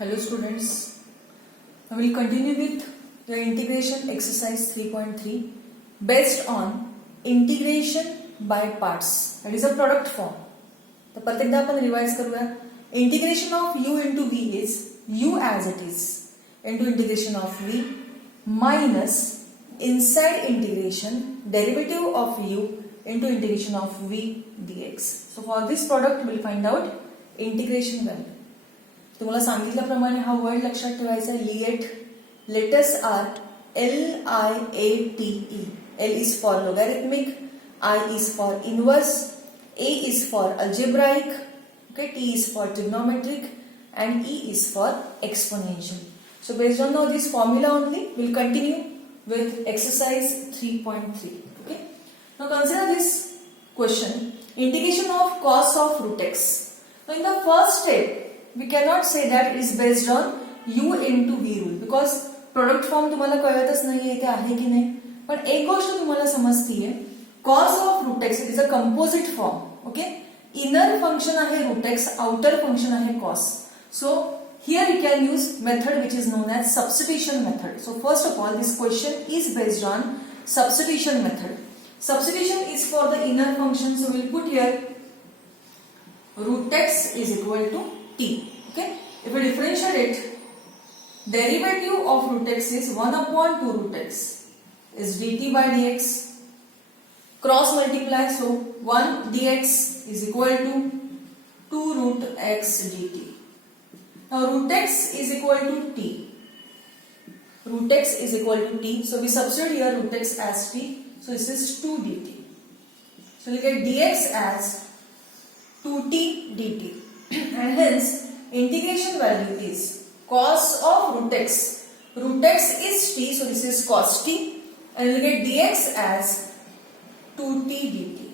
Hello students, I will continue with the integration exercise 3.3 based on integration by parts, that is a product form. तर प्रत्येकदा आपण revise करूया. Integration of u into v is u as it is into integration of v minus inside integration derivative of u into integration of v dx. So for this product we will find out integration value. तुम्हाला सांगितल्याप्रमाणे हा word लक्षात ठेवायचा. LIATE letters are LIATE. L is for logarithmic, I is for inverse, A is for algebraic, okay, T is for trigonometric, and E is for exponential. So based on now this formula only, we'll continue with exercise 3.3. Okay. Now consider this question: integration of cos of root x. Now in the first step, we cannot say that it is based on u into v rule because product form तुम्हाला कळतच नाहीये इथे आहे की नाही. पण एक गोष्ट तुम्हाला समजतीये, cos of root x it is a composite form. Okay, inner function आहे root x, outer function आहे cos. So here we can use method which is known as substitution method. So first of all, this question is based on substitution method. Substitution is for the inner function, so we'll put here root x is equal to t. Okay, if we differentiate it, derivative of root x is 1 upon 2 root x is dt by dx. Cross multiply, so 1 dx is equal to 2 root x dt. Now root x is equal to t. Root x is equal to t. So we substitute here root x as t. So this is 2 dt. So we get dx as 2t dt. And hence integration value is cos of root x. Root x is t, so this is cos t, and we get dx as 2t dt.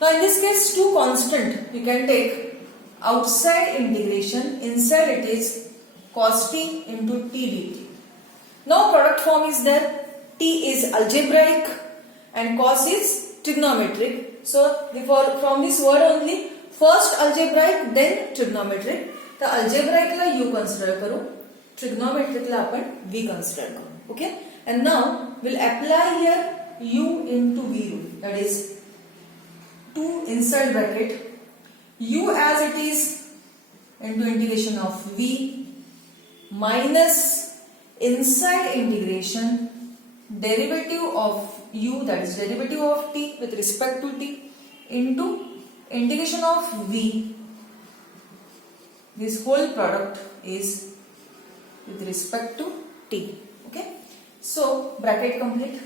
Now in this case, two constant we can take outside integration. Inside it is cos t into t dt. Now product form is there. T is algebraic and cos is trigonometric. So therefore from this word only, first algebraic then trigonometric. तर algebraic ला u consider करू, trigonometric ला आपण v consider करू. Okay, and now we'll apply here u into v rule, that is 2 inside bracket u as it is into integration of v minus inside integration derivative of u, that is derivative of t with respect to t, into integration of v. This whole product is with respect to t. Okay, so bracket complete.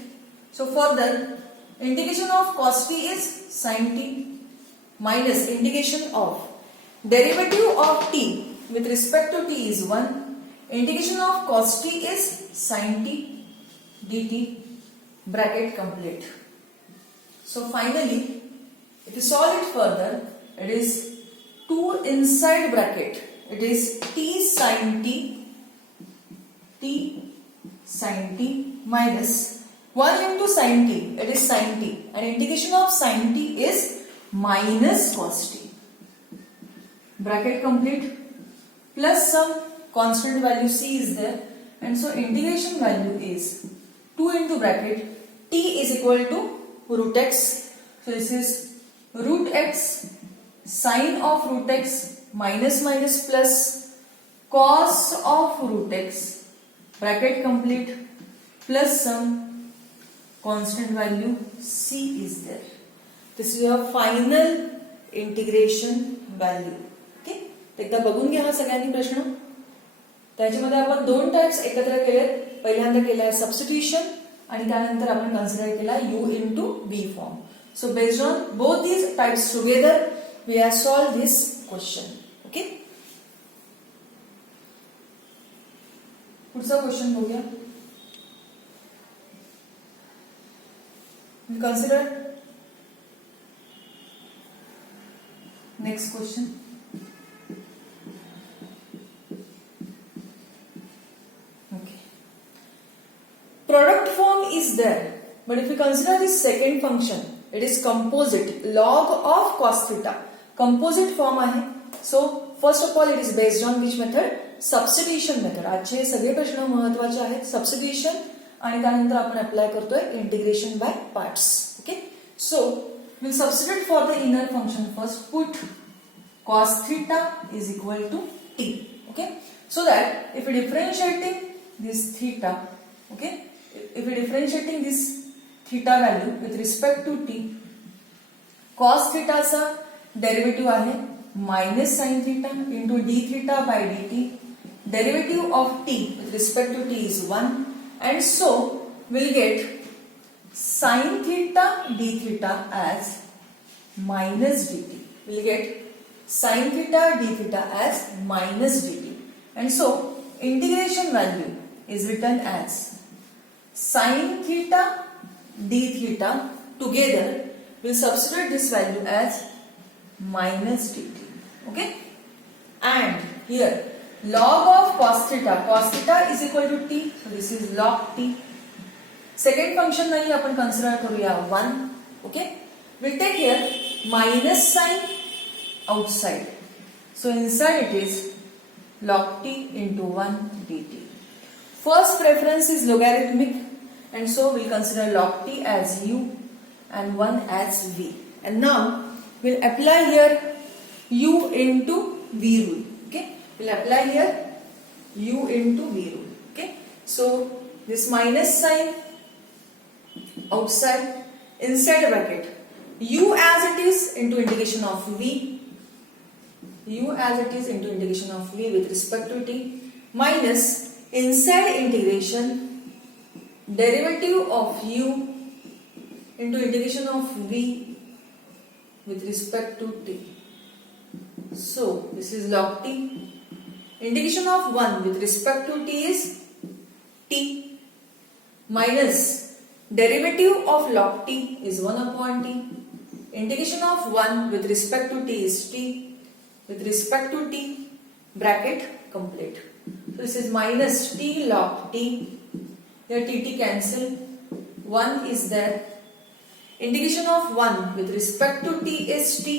So further, integration of cos t is sin t minus integration of derivative of t with respect to t is 1. Integration of cos t is sin t dt. Bracket complete. So finally, if you solve it further, it is 2 inside bracket, it is t sin t minus 1 into sin t, it is sin t, and integration of sin t is minus cos t. Bracket complete, plus some constant value c is there, and so integration value is 2 into bracket t is equal to root x. So this is root x sine of root x minus minus plus cos of root x, bracket complete, plus some constant value c is there. This is your final integration value. Okay, एकदा बघून घ्या हा सगळ्यांनी प्रश्न. त्याच्यामध्ये आपण दोन types एकत्र केलेत. पहिल्यांदा केला सबस्टिट्यूशन आणि त्यानंतर आपण कन्सिडर केला u into v form. So based on both these types together, we have solved this question. Okay. पुढचा क्वेश्चन बघूया. We consider next question. Okay. Product form is there, but if we consider this second function, it is composite, log of cos theta. Composite form आहे. So first of all, it is based on which method? Substitution method. आजचे हे सगळे प्रश्न महत्वाचे आहेत. Substitution आणि त्यानंतर आपण apply करतोय integration by parts. Okay, so will substitute for the inner function first. Put cos theta is equal to t. Okay, so that if we differentiating this theta, okay, if we differentiating this theta value with respect to t, cos theta चा derivative आहे minus sin theta into d theta by dt. Derivative of t with respect to t is 1, and so we'll get sin theta d theta as minus dt. We'll get sin theta d theta as minus dt, and so integration value is written as sin theta d theta. Together we'll substitute this value as minus dt. Okay, and here log of cos theta is equal to t, so this is log t. Second function नाही आपण consider करूया 1. Okay, we'll take here minus sign outside, so inside it is log t into 1 dt. First preference is logarithmic, and so we'll consider log t as u and 1 as v. And now we'll apply here u into v rule. Okay, we'll apply here u into v rule. Okay, so this minus sign outside, inside bracket u as it is into integration of v, u as it is into integration of v with respect to t, minus inside integration derivative of u into integration of v with respect to t. So this is log t. Integration of 1 with respect to t is t, minus derivative of log t is 1 upon t. Integration of 1 with respect to t is t, with respect to t, bracket complete. So this is minus t log t. Here t cancel, 1 is there. Integration of 1 with respect to t is t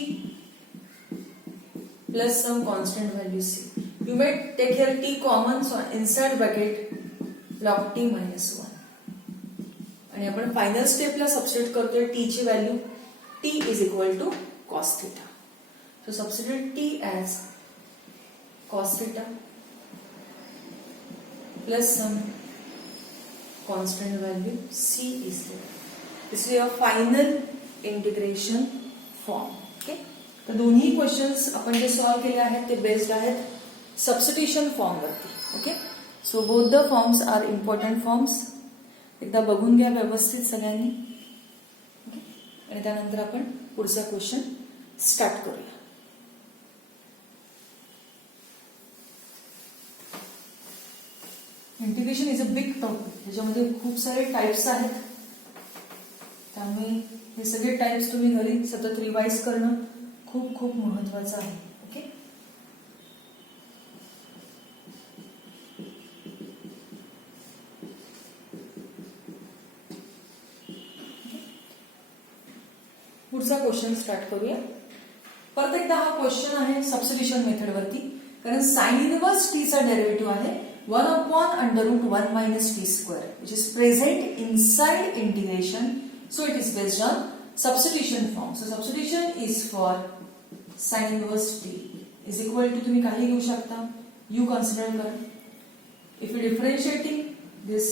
plus some constant value c. You may take here t common, so inside bracket log t minus 1. आणि आपण final स्टेपला substitute करतोय t ची value. t is equal to cos theta. So substitute t as cos theta plus some constant value c is there. This is your final integration form. Okay, तर दोन्ही questions आपण जे solve केले आहेत ते based आहेत substitution form वरती. Okay, so both the forms are important forms. एकदा बघून घ्या व्यवस्थित सगळ्यांनी. ओके, आणि त्यानंतर आपण पुढचा क्वेश्चन स्टार्ट करूया. Integration is a big topic. त्याच्यामध्ये खूप सारे टाइप्स आहेत, त्यामुळे हे सगळे टाइप्स तुम्ही घरी सतत रिवाइज करणं खूप खूप महत्वाचं आहे. ओके, पुढचा क्वेश्चन स्टार्ट करूया. परत एकदा हा क्वेश्चन आहे सबस्टिट्यूशन मेथड वरती, कारण साइन इनवर्स टी चा डेरिव्हेटिव्ह आहे 1 upon under root 1 minus t square, which is present inside integration. So it is based on substitution form. So substitution is for sin inverse t is equal to, तुम्ही काही घेऊ शकता, u consider करा. If you differentiating this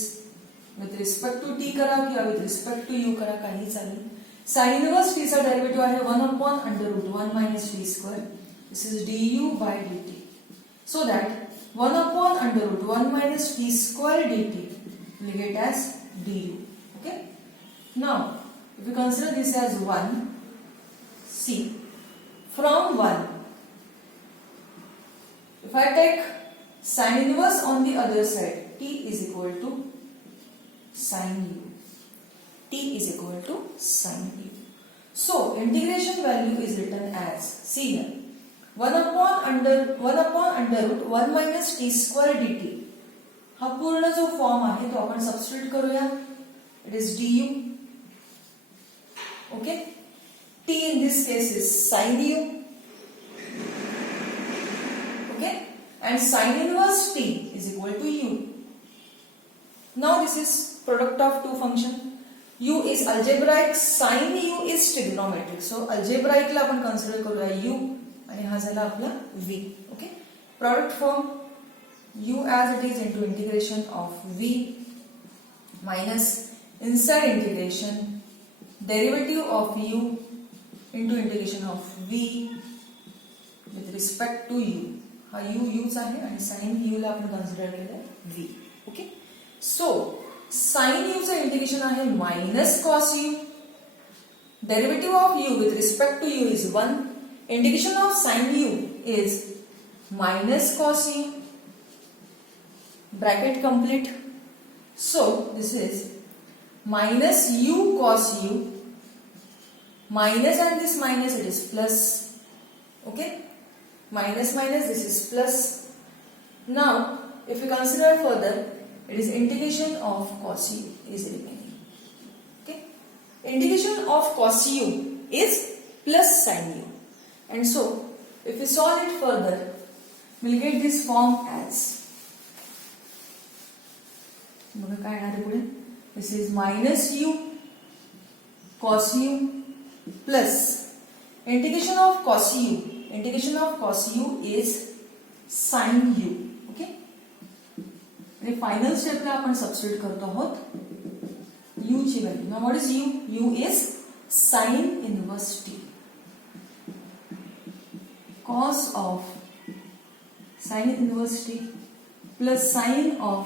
with respect to t करा किंवा with respect to u करा, काही चालेल. sin inverse t चा डेरिव्हेटिव्ह आहे 1 upon under root 1 minus t square. This is du by dt. So that 1 upon under root 1 minus t square dt we get as du. Okay, now if we consider this as 1, see, from 1 if I take sin inverse on the other side, t is equal to sin u. T is equal to sin u. So integration value is written as, see here, 1 upon under root 1 minus t square dt. हा पूर्ण जो form आहे तो आपण substitute करूया. It is du. Okay, t in this case is sin u. Okay, and sin inverse t is equal to u. Now this is product of two function. u is algebraic, sin u is trigonometric. So algebraic ला आपण consider करूया u आणि हा झाला आपला v. Okay, product form u as it is into integration of v minus inside integration derivative of u into integration of v with respect to u. हा u चा आहे आणि sin u ला आपण कन्सिडर केलं v. Okay, so sin u चं integration आहे minus cos u. Derivative of u with respect to u is 1. Integration of sin u is minus cos u. Bracket complete. So this is minus u cos u minus and this minus it is plus. Okay, minus this is plus. Now if we consider further, it is integration of cos u is remaining. Okay, integration of cos u is plus sin u, and so if we solve it further, we'll get this form as बघा काय येणार आहे पुढे. This is minus u cos u plus integration of cos u. Integration of cos u is sin u. Okay, आणि final स्टेपला आपण substitute करतो आहोत u ची value. Now what is u? u is sin inverse t. cos of sin inverse t plus sin of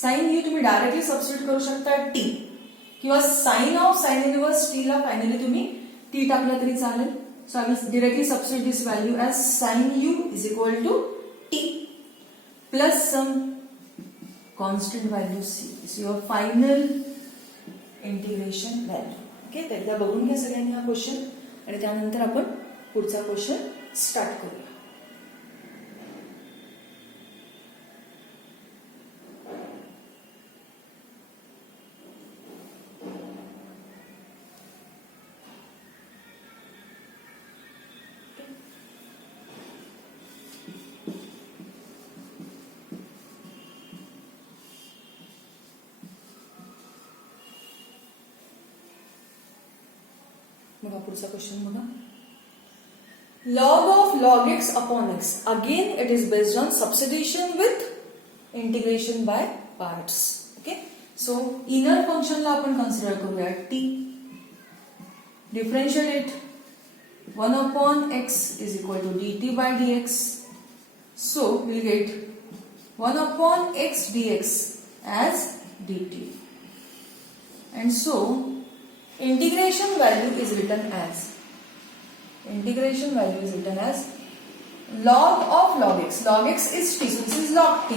sin u तुम्ही directly substitute करू शकता t, किंवा sin of sin inverse t ला फायनली तुम्ही t टाकला तरी चालेल. So I will directly substitute this value as sin u is equal to t plus some constant value c. This is your final integration value. Okay, तर एकदा बघून घ्या सगळ्यांनी हा क्वेश्चन आणि त्यानंतर आपण पुढचा क्वेश्चन स्टार्ट करूया. बघा पुढचा क्वेश्चन बघा. log of log x upon x, again it is based on substitution with integration by parts. Okay, so inner function ला आपण कन्सिडर करूया t. differentiate it 1 upon x is equal to dt by dx. So we'll get 1 upon x dx as dt, and so integration value is written as log of log x. Log x is t, so this is log t.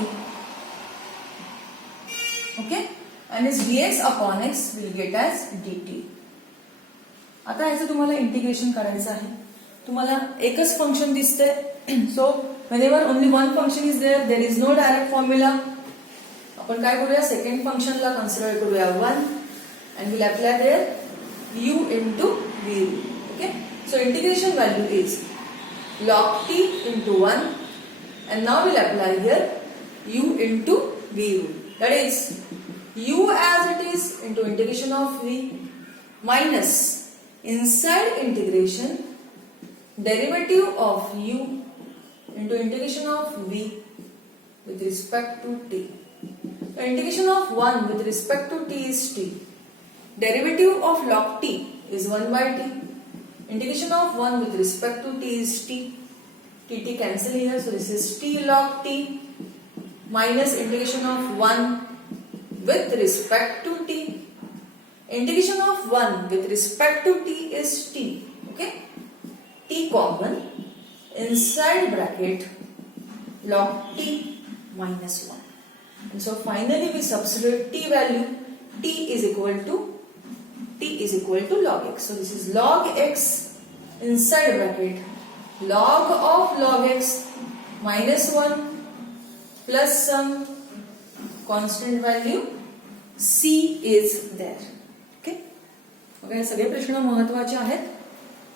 Okay, and its dx upon x will get as dt. आता याचं तुम्हाला integration करायचं आहे. तुम्हाला एकच function दिसतंय, सो whenever only one function is there is no direct formula. आपण काय करूया, सेकंड फंक्शनला कन्सिडर करूया 1 and we'll apply there u into v. Okay, so integration value is log t into 1, and now we'll apply here u into v rule. That is u as it is into integration of v minus inside integration derivative of u into integration of v with respect to t. So integration of 1 with respect to t is t. Derivative of log t is 1 by t. Integration of 1 with respect to t is t. T cancel here, so this is t log t minus integration of 1 with respect to t. Integration of 1 with respect to t is t. Okay, t common inside bracket log t minus 1. And so finally we substitute t value. T is equal to log x. So this is log x inside bracket log of log x minus 1 plus some constant value c is there. Okay, हे सगळे प्रश्न महत्त्वाचे आहेत.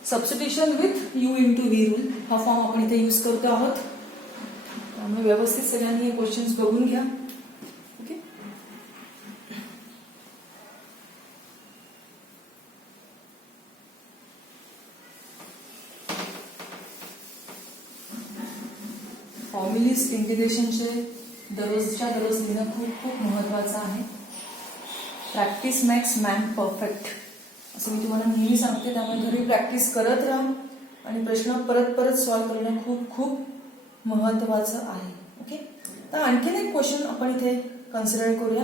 Substitution with u into v rule हा form आपण इथे use करतो आहोत. त्यामुळे व्यवस्थित सगळ्यांनी हे क्वेश्चन्स बघून घ्या. ओके. फॉर्म्युलीज इंटिग्रेशनचे दररोजच्या दररोज लिहिणं खूप खूप महत्त्वाचं आहे. प्रॅक्टिस मेक्स मॅन परफेक्ट असं मी तुम्हाला नेहमी सांगते. त्यामुळे घरी प्रॅक्टिस करत राहा आणि प्रश्न परत परत सॉल्व्ह करणं खूप खूप महत्त्वाचं आहे. ओके. तर आणखीन एक क्वेश्चन आपण इथे कन्सिडर करूया.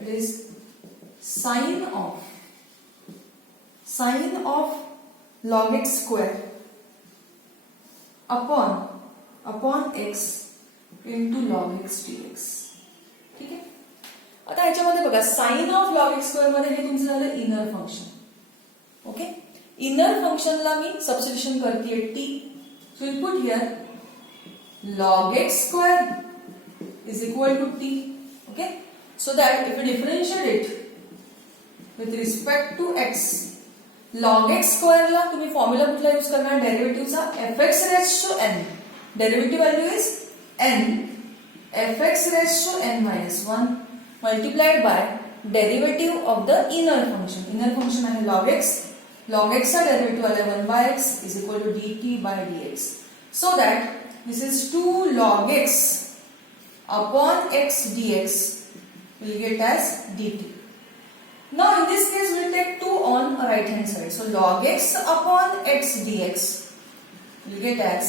It is sine of log x square upon x into log x dx. ठीक आहे. आता ह्याच्यामध्ये बघा sine of log x square मध्ये हे तुमचं झालं इनर फंक्शन. ओके. इनर फंक्शनला मी सबस्टिट्यूशन करते t. So will put here log x square is equal to t. Okay. So that if we differentiate it with respect to x, log x square ला तुम्ही formula कुठला use करणार डेरिव्हेटिव्हचा fx raised to n. Derivative value is n fx raised to n minus 1 multiplied by derivative of the inner function. Inner function आहे log x. log x चा derivative आला 1 by x is equal to dt by dx. So that this is 2 log x upon x dx will get as dt. Now in this case we will take 2 on right hand side. So log x upon x dx will get as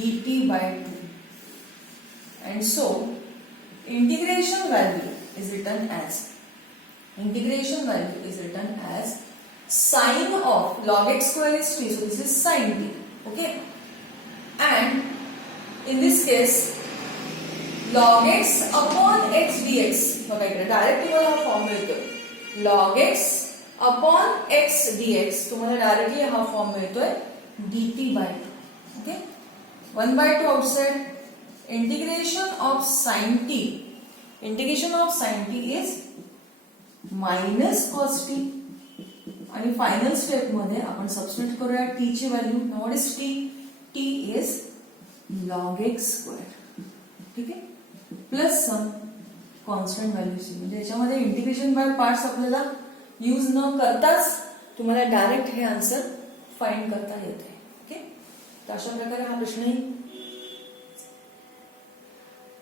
dt by 2. And so integration value is written as sine of log x square is t. So this is sine t. Okay. And in this case log x upon x dx बघा इकडे direct तुम्हाला हा form मिळतोय log x upon x dx तुम्हाला directly हा form मिळतोय dt by 2. Okay. 1 by 2 outside integration of sin t is minus cos t. आणि final step मध्ये आपण सबस्टिट्यूट करूया t ची value. Now what is t? t is log x square. ठीक आहे. प्लस सम कॉन्स्टंट व्हॅल्यूज. म्हणजे याच्यामध्ये इंटिग्रेशन बाय पार्ट्स आपल्याला यूज न करताच तुम्हाला डायरेक्ट हे आन्सर फाइंड करता येते. ओके. तर अशा प्रकारे हा प्रश्नही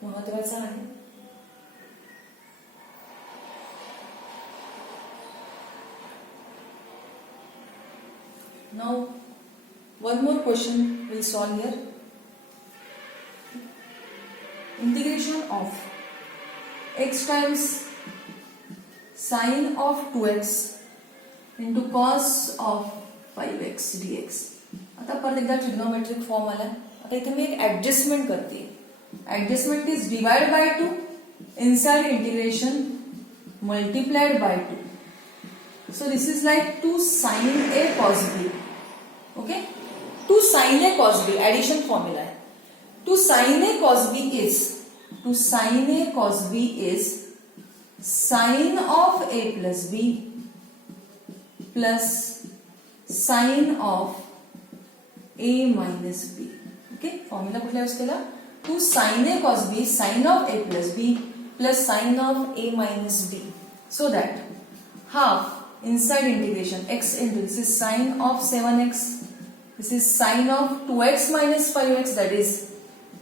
महत्वाचा आहे. Now one more question we'll solve here. Integration of x times sine of 2x into cos of 5x dx. आता परत एकदा ट्रिग्नोमेट्रिक फॉर्म आला. आता इथे मी एक ऍडजस्टमेंट करते. Adjustment is divide by 2 inside integration multiplied by 2. So this is like 2 sin a cos b. Okay. 2 sin a cos b addition formula है. 2 sin a cos b is sin of a plus b plus sin of a minus b. Okay. Formula कुठला use केला? 2 sin a cos b sin of a plus b plus sin of a minus b. So that half inside integration x into this is sine of 7x. This is sine of 2x minus 5x, that is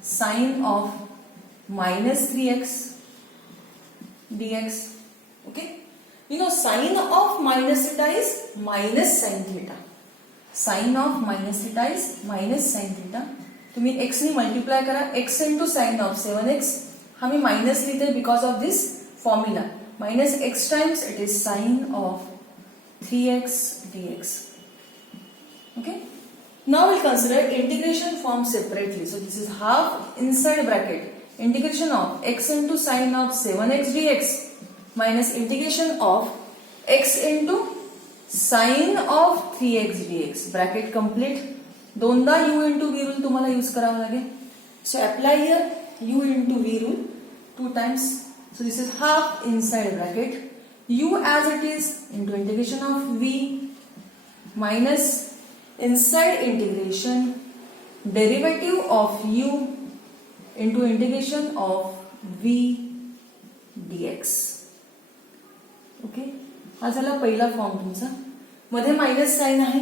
sine of minus 3x dx. Okay. You know sine of minus theta is minus sin theta. Sine of minus theta is minus sin theta. तुम्ही x ने multiply करा. x into sine of 7x हा मी minus लिहिते because of this formula. Minus x times it is sine of 3x dx. Okay. Now we'll consider integration form separately. So this is half inside bracket integration of x into sine of 7x dx minus integration of x into sine of 3x dx. Bracket complete. दोनदा u into v rule तुम्हाला use करावा लागेल. So apply here u into v rule 2 times. So this is half inside bracket u as it is into integration of v minus inside integration derivative of u into integration of v dx. Okay, हा झाला पहिला form तुमचा. मध्ये minus sign आहे,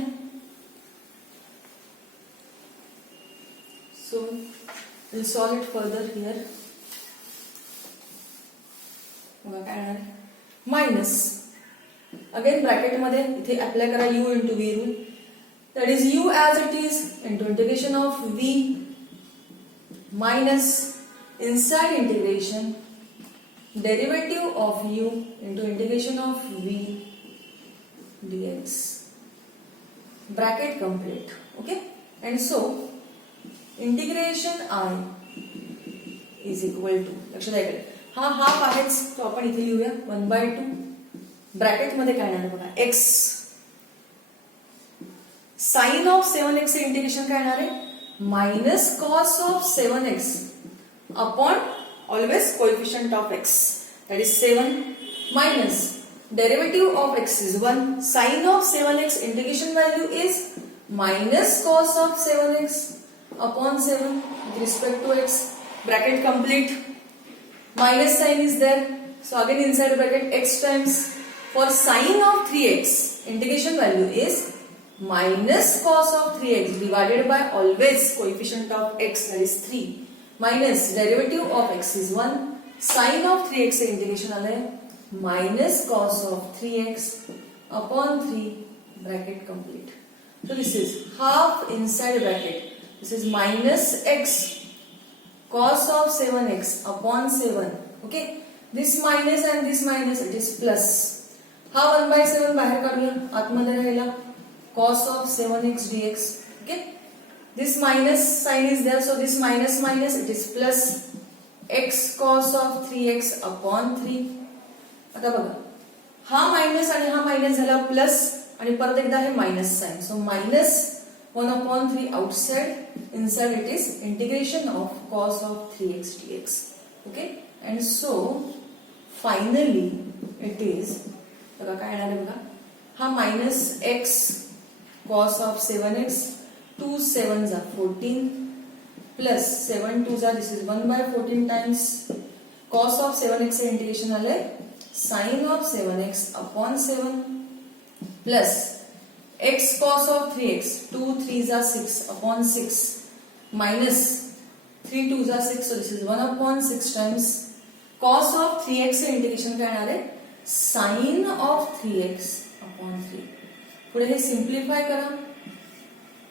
so will solve it further here. बघा काय आहे, minus again ब्रॅकेटमध्ये इथे अप्लाय करा u into v rule. That is u as it is into integration of v minus inside integration derivative of u into integration of v dx. Bracket complete. Okay, and so integration I is equal to, लक्षात आहे का, हा half आहेच तो आपण इथे लिहूया 1/2. Bracket मध्ये काय येणार बघा, x साइन ऑफ 7x चे इंटिग्रेशन काय येणार आहे, minus cos of 7x upon always coefficient of x, that is 7 minus derivative of x is 1, sin of 7x integration value is minus cos of 7x upon 7 with respect to x. Bracket complete. Minus sign is there, so again inside bracket x times, for sin of 3x integration value is minus cos of 3x divided by always coefficient of x, that is 3, minus derivative of x is 1, sin of 3x integration आलंय minus cos of 3x upon 3, bracket complete. So this is half inside bracket, this is minus x cos of 7x upon 7. Okay, this minus and this minus, it is plus. हा 1/7 बाहेर काढूया, आतमध्ये राहिला cos of 7x dx. Okay, this minus sign is there, so this minus minus, it is plus x cos of 3x upon 3. आता बघा, हा minus आणि हा मायनस झाला प्लस आणि परत एकदा आहे minus sine, so minus 1/3 outside, inside it is integration of cos of 3x dx. Okay, and so finally it is, बघा काय येणार आहे बघा, हा minus x cos of 7x, 2 7s are 14 plus 7 2s are, this is 1/14 times cos of 7x चे integration आलंय sin of 7x upon 7 plus x cos of 3x, 2 3s are 6 upon 6 minus 3 2s are 6, so this is 1/6 times cos of 3x चे integration काय येणार आहे, sin of 3x upon 3. पुढे हे simplify करा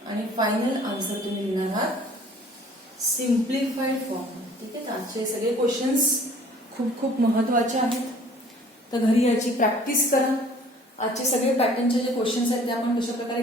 आणि final answer तुम्ही लिहिणार आहात सिम्प्लिफाईड फॉर्म. ठीक आहे, आजचे सगळे क्वेश्चन्स खूप खूप महत्वाचे आहेत, तर घरी याची प्रॅक्टिस करा. आजचे सगळे पॅटर्नचे जे क्वेश्चन्स आहेत ते आपण कशा प्रकारे